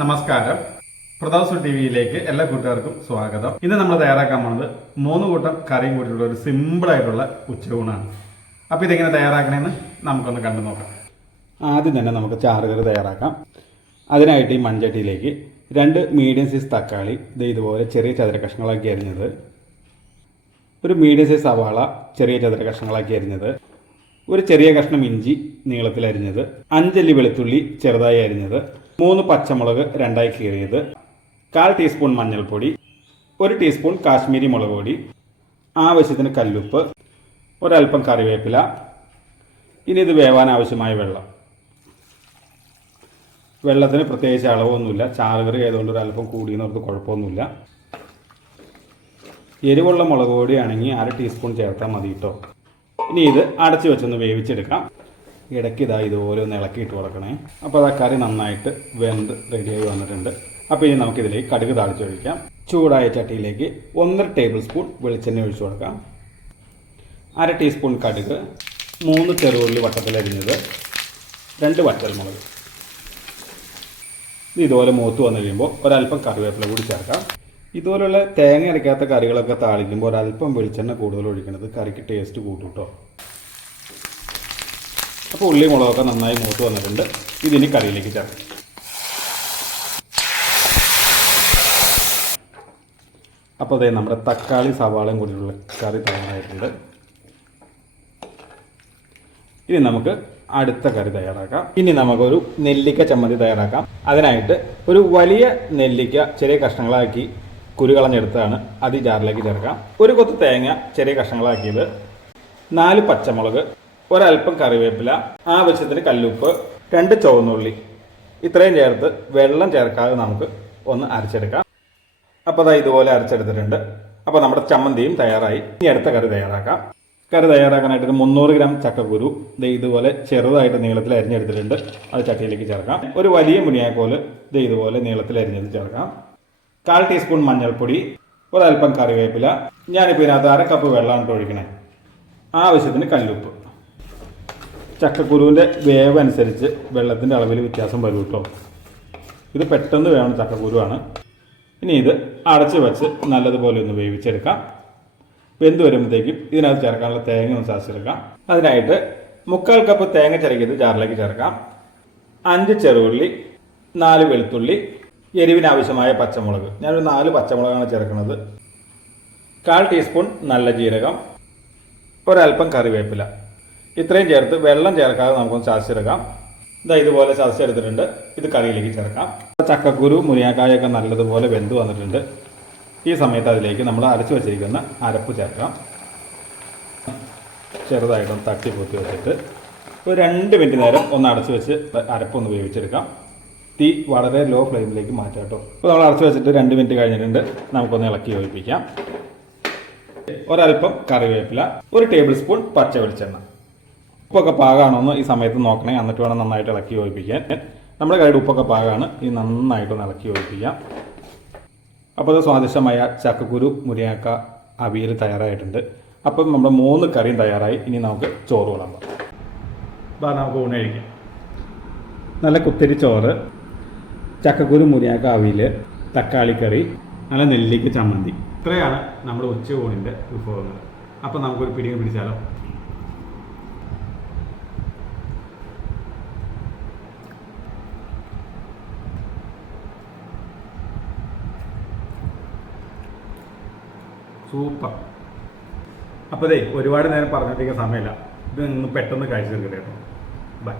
നമസ്കാരം. പ്രതാപ് ടിവിയിലേക്ക് എല്ലാ കൂട്ടുകാർക്കും സ്വാഗതം. ഇന്ന് നമ്മൾ തയ്യാറാക്കാൻ പോകുന്നത് 3 കൂട്ടം കറിയും കൂടിയുള്ള ഒരു സിമ്പിൾ ആയിട്ടുള്ള ഉച്ചയൂണാണ്. അപ്പോൾ ഇതെങ്ങനെ തയ്യാറാക്കണമെന്ന് നമുക്കൊന്ന് കണ്ടു നോക്കാം. ആദ്യം തന്നെ നമുക്ക് ചാറുകറി തയ്യാറാക്കാം. അതിനായിട്ട് ഈ മൺചട്ടിയിലേക്ക് 2 മീഡിയം സൈസ് തക്കാളി ഇതുപോലെ ചെറിയ ചതുര കഷ്ണങ്ങളാക്കി അരിഞ്ഞത്, ഒരു മീഡിയം സൈസ് സവാള ചെറിയ ചതുര കഷ്ണങ്ങളാക്കി അരിഞ്ഞത്, ഒരു ചെറിയ കഷ്ണം ഇഞ്ചി നീളത്തിൽ അരിഞ്ഞത്, 5 അല്ലി വെളുത്തുള്ളി ചെറുതായി അരിഞ്ഞത്, 3 പച്ചമുളക് രണ്ടായി കീറിയത്, 1/4 ടീസ്പൂൺ മഞ്ഞൾപ്പൊടി, 1 ടീസ്പൂൺ കാശ്മീരി മുളക് പൊടി, ആവശ്യത്തിന് കല്ലുപ്പ്, ഒരൽപ്പം കറിവേപ്പില. ഇനി ഇത് വേവാൻ ആവശ്യമായ വെള്ളം. വെള്ളത്തിന് പ്രത്യേകിച്ച് അളവൊന്നുമില്ല. ചാറുകറി ആയതുകൊണ്ട് ഒരല്പം കൂടിയെന്നോർത്ത് കുഴപ്പമൊന്നുമില്ല. എരിവുള്ള മുളക് പൊടിയാണെങ്കിൽ 1/2 ടീസ്പൂൺ ചേർത്താൽ മതി കേട്ടോ. ഇനി ഇത് അടച്ചു വെച്ചൊന്ന് വേവിച്ചെടുക്കാം. ഇടയ്ക്ക് ഇതുപോലെ ഒന്ന് ഇളക്കിയിട്ട് കൊടുക്കണേ. അപ്പോൾ ആ കറി നന്നായിട്ട് വെന്ത് റെഡിയായി വന്നിട്ടുണ്ട്. അപ്പോൾ ഇനി നമുക്കിതിലേക്ക് കടുക് താളിച്ചൊഴിക്കാം. ചൂടായ ചട്ടിയിലേക്ക് 1.5 ടേബിൾ സ്പൂൺ വെളിച്ചെണ്ണ ഒഴിച്ചു കൊടുക്കാം. 1/2 ടീസ്പൂൺ കടുക്, 3 ചെറുള്ളി വട്ടത്തിലരിഞ്ഞത്, 2 വറ്റൽമുളക്. ഇതുപോലെ മൂത്ത് വന്നു കഴിയുമ്പോൾ ഒരല്പം കറിവേപ്പില കൂടി ചേർക്കാം. ഇതുപോലുള്ള തേങ്ങ അരയ്ക്കാത്ത കറികളൊക്കെ താളിക്കുമ്പോൾ ഒരല്പം വെളിച്ചെണ്ണ കൂടുതൽ ഒഴിക്കുന്നത് കറിക്ക് ടേസ്റ്റ് കൂട്ടും കേട്ടോ. അപ്പോൾ ഉള്ളി മുളകൊക്കെ നന്നായി മൂത്ത് വന്നിട്ടുണ്ട്. ഇതിനി കറിയിലേക്ക് ചേർക്കാം. അപ്പോൾ അതേ നമ്മുടെ തക്കാളി സവാളയും കൂടിയുള്ള കറി തയ്യാറായിട്ടുണ്ട്. ഇനി നമുക്ക് അടുത്ത കറി തയ്യാറാക്കാം. ഇനി നമുക്കൊരു നെല്ലിക്ക ചമ്മന്തി തയ്യാറാക്കാം. അതിനായിട്ട് ഒരു വലിയ നെല്ലിക്ക ചെറിയ കഷ്ണങ്ങളാക്കി കുരുകളഞ്ഞെടുത്താണ് അത് ഈ ജാറിലേക്ക് ചേർക്കാം. ഒരു കൊത്ത് തേങ്ങ ചെറിയ കഷ്ണങ്ങളാക്കിയത്, 4 പച്ചമുളക്, ഒരൽപ്പം കറിവേപ്പില, ആവശ്യത്തിന് കല്ലുപ്പ്, 2 ചുവന്നുള്ളി. ഇത്രയും ചേർത്ത് വെള്ളം ചേർക്കാതെ നമുക്ക് ഒന്ന് അരച്ചെടുക്കാം. അപ്പോൾ ഇതുപോലെ അരച്ചെടുത്തിട്ടുണ്ട്. അപ്പോൾ നമ്മുടെ ചമ്മന്തിയും തയ്യാറായി. ഇനി അടുത്ത കറി തയ്യാറാക്കാം. കറി തയ്യാറാക്കാനായിട്ട് 300 ഗ്രാം ചക്കക്കുരു ഇതുപോലെ ചെറുതായിട്ട് നീളത്തിൽ അരിഞ്ഞെടുത്തിട്ടുണ്ട്. അത് ചട്ടിയിലേക്ക് ചേർക്കാം. ഒരു വലിയ മുരിങ്ങാക്കോല് ഇതുപോലെ നീളത്തിൽ അരിഞ്ഞത് ചേർക്കാം. 1/4 ടീസ്പൂൺ മഞ്ഞൾപ്പൊടി, ഒരൽപ്പം കറിവേപ്പില. ഞാനിപ്പോൾ ഇതിനകത്ത് 1/2 കപ്പ് വെള്ളമാണ് ഒഴിക്കണേ. ആവശ്യത്തിന് കല്ലുപ്പ്. ചക്കക്കുരുവിൻ്റെ വേവ് അനുസരിച്ച് വെള്ളത്തിൻ്റെ അളവിൽ വ്യത്യാസം വരും കേട്ടോ. ഇത് പെട്ടെന്ന് വേണം ചക്കക്കുരുവാണ്. ഇനി ഇത് അടച്ച് വെച്ച് നല്ലതുപോലെ ഒന്ന് വേവിച്ചെടുക്കാം. വെന്ത് വരുമ്പോഴത്തേക്കും ഇതിനകത്ത് ചേർക്കാനുള്ള തേങ്ങ ഒന്ന് ചതച്ചെടുക്കാം. അതിനായിട്ട് 3/4 കപ്പ് തേങ്ങ ചിരകിയത് ജാറിലേക്ക് ചേർക്കാം. 5 ചെറുള്ളി, 4 വെളുത്തുള്ളി, എരിവിനാവശ്യമായ പച്ചമുളക്. ഞാനൊരു 4 പച്ചമുളകാണ് ചേർക്കുന്നത്. 1/4 ടീസ്പൂൺ നല്ല ജീരകം, ഒരൽപ്പം കറിവേപ്പില. ഇത്രയും ചേർത്ത് വെള്ളം ചേർക്കാതെ നമുക്കൊന്ന് ചതച്ചെടുക്കാം. ഇതുപോലെ ചതച്ചെടുത്തിട്ടുണ്ട്. ഇത് കറിയിലേക്ക് ചേർക്കാം. ചക്കക്കുരു മുരിങ്ങാക്കായൊക്കെ നല്ലതുപോലെ വെന്ത് വന്നിട്ടുണ്ട്. ഈ സമയത്ത് അതിലേക്ക് നമ്മൾ അരച്ചു വച്ചിരിക്കുന്ന അരപ്പ് ചേർക്കാം. ചെറുതായിട്ടൊന്ന് തട്ടി പൊത്തി വെച്ചിട്ട് ഒരു 2 മിനിറ്റ് നേരം ഒന്ന് അടച്ചു വെച്ച് അരപ്പൊന്ന് വേവിച്ചെടുക്കാം. തീ വളരെ ലോ ഫ്ലെയിമിലേക്ക് മാറ്റാം കേട്ടോ. അപ്പോൾ നമ്മൾ അടച്ചു വെച്ചിട്ട് 2 മിനിറ്റ് കഴിഞ്ഞിട്ടുണ്ട്. നമുക്കൊന്ന് ഇളക്കി യോജിപ്പിക്കാം. ഒരൽപ്പം കറിവേപ്പില, 1 ടേബിൾ സ്പൂൺ പച്ച വെളിച്ചെണ്ണ. ഉപ്പൊക്കെ പാകമാണോന്ന് ഈ സമയത്ത് നോക്കണേ. എന്നിട്ട് വേണം നന്നായിട്ട് ഇളക്കി യോജിപ്പിക്കാൻ. നമ്മുടെ കയ്യുടെ ഉപ്പൊക്കെ പാകമാണ്. ഈ നന്നായിട്ടൊന്ന് ഇളക്കി യോജിപ്പിക്കാം. അപ്പോൾ അത് സ്വാദിഷ്ടമായ ചക്കക്കുരു മുരിങ്ങക്ക അവിയൽ തയ്യാറായിട്ടുണ്ട്. അപ്പം നമ്മുടെ 3 കറിയും തയ്യാറായി. ഇനി നമുക്ക് ചോറ് വിളമ്പാം. നമുക്ക് ഊണ് കഴിക്കാം. നല്ല കുത്തരി ചോറ്, ചക്കക്കുരു മുരിങ്ങക്ക അവിയൽ, തക്കാളിക്കറി, നല്ല നെല്ലിക്ക ചമ്മന്തി. ഇത്രയാണ് നമ്മുടെ ഉച്ചയൂണിൻ്റെ വിഭവങ്ങൾ. അപ്പോൾ നമുക്കൊരു പിടിയും പിടിച്ചാലോ. സൂപ്പർ. അപ്പോൾ ഒരുപാട് നേരം പറഞ്ഞിട്ടിരിക്കുന്ന സമയമില്ല. ഇത് നിന്ന് പെട്ടെന്ന് കഴിച്ചു തീർക്കട്ടെ കേട്ടോ. ബൈ.